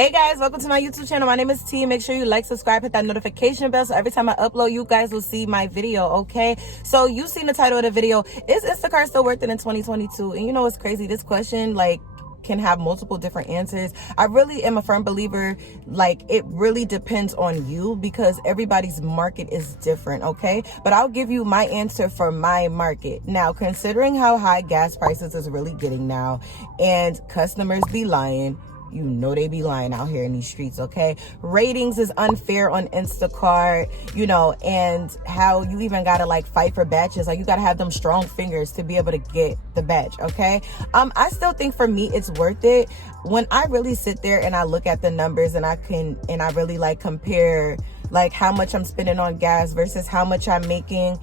Hey guys, welcome to my YouTube channel. My name is T. Make sure you like, subscribe, hit that notification bell so every time I upload, you guys will see my video, okay? So you've seen the title of the video. Is Instacart still worth it in 2022? And you know what's crazy? This question, can have multiple different answers. I really am a firm believer, it really depends on you because everybody's market is different, okay? But I'll give you my answer for my market. Now, considering how high gas prices is really getting now and customers be lying, you know they be lying out here in these streets, okay? Ratings is unfair on Instacart, and how you even gotta fight for batches. You gotta have them strong fingers to be able to get the batch, okay? I still think for me it's worth it. When I really sit there and I look at the numbers and I really compare how much I'm spending on gas versus how much I'm making,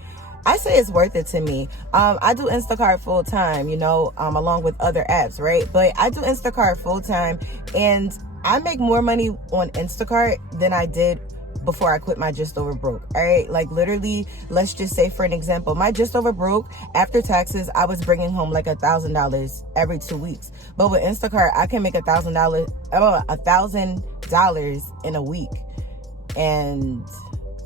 I say it's worth it to me. I do Instacart full time, along with other apps, right? But I do Instacart full time and I make more money on Instacart than I did before I quit my Just Over Broke. All right. literally, let's just say for an example, my Just Over Broke after taxes, I was bringing home $1,000 every 2 weeks. But with Instacart, I can make $1,000 in a week. And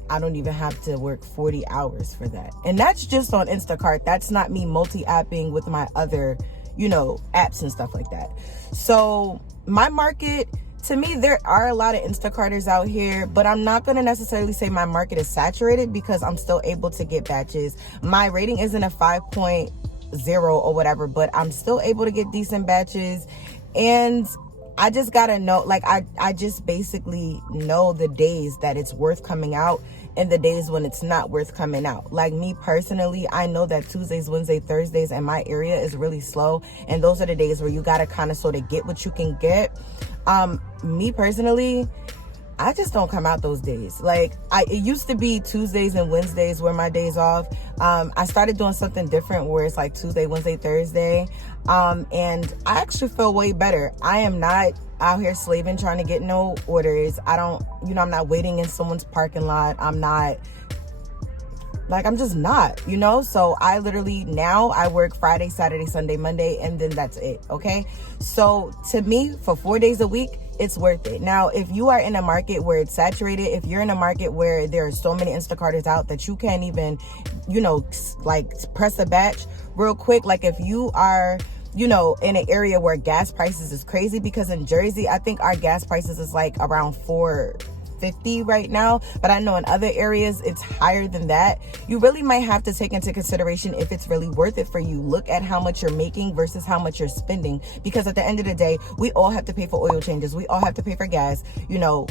I don't even have to work 40 hours for that. And that's just on Instacart. That's not me multi-apping with my other, apps and stuff like that. So my market, to me, there are a lot of Instacarters out here, but I'm not going to necessarily say my market is saturated because I'm still able to get batches. My rating isn't a 5.0 or whatever, but I'm still able to get decent batches. And I just gotta know, I just basically know the days that it's worth coming out and the days when it's not worth coming out. Me personally, I know that Tuesdays, Wednesdays, Thursdays in my area is really slow. And those are the days where you gotta kind of sort of get what you can get. Me personally, I just don't come out those days. It used to be Tuesdays and Wednesdays were my days off. I started doing something different where it's Tuesday, Wednesday, Thursday. And I actually feel way better. I am not out here slaving trying to get no orders. I'm not waiting in someone's parking lot. I'm just not, so I literally now I work Friday, Saturday, Sunday, Monday, and then that's it. Okay. So to me, for 4 days a week, it's worth it. Now, if you are in a market where it's saturated, if you're in a market where there are so many Instacarters out that you can't even, press a batch real quick. If you are, in an area where gas prices is crazy, because in Jersey, I think our gas prices is around $4.50 right now, but I know in other areas it's higher than that. You really might have to take into consideration if it's really worth it for you. Look at how much you're making versus how much you're spending, because at the end of the day, we all have to pay for oil changes, we all have to pay for gas,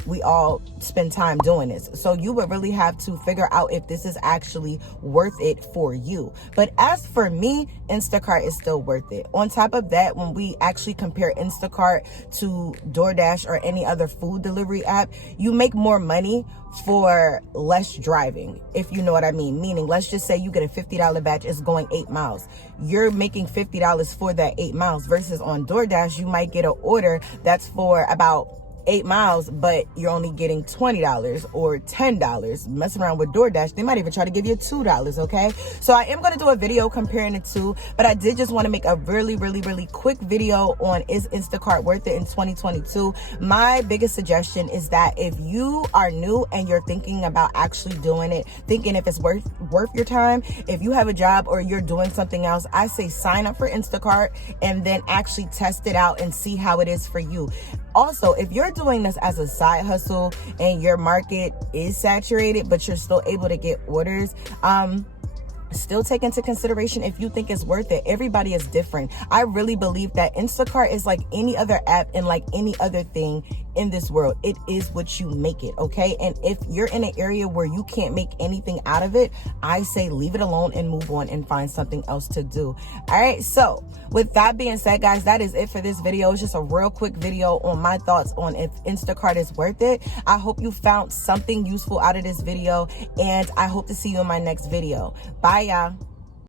we all spend time doing this. So you would really have to figure out if this is actually worth it for you. But as for me, Instacart is still worth it. On top of that, when we actually compare Instacart to Doordash or any other food delivery app, you make more money for less driving, if you know what I mean. Meaning, let's just say you get a $50 batch, it's going 8 miles. You're making $50 for that 8 miles versus on DoorDash, you might get an order that's for about 8 miles, but you're only getting $20 or $10. Messing around with DoorDash, they might even try to give you $2, okay? So I am going to do a video comparing the two, but I did just want to make a really, really, really quick video on is Instacart worth it in 2022. My biggest suggestion is that if you are new and you're thinking about actually doing it, thinking if it's worth your time, if you have a job or you're doing something else, I say sign up for Instacart and then actually test it out and see how it is for you. Also, if you're doing this as a side hustle and your market is saturated, but you're still able to get orders, still take into consideration if you think it's worth it. Everybody is different. I really believe that Instacart is like any other app and like any other thing in this world. It is what you make it, okay? And if you're in an area where you can't make anything out of it, I say leave it alone and move on and find something else to do. All right, so with that being said, guys, that is it for this video. It's just a real quick video on my thoughts on if Instacart is worth it. I hope you found something useful out of this video, and I hope to see you in my next video. Bye, y'all.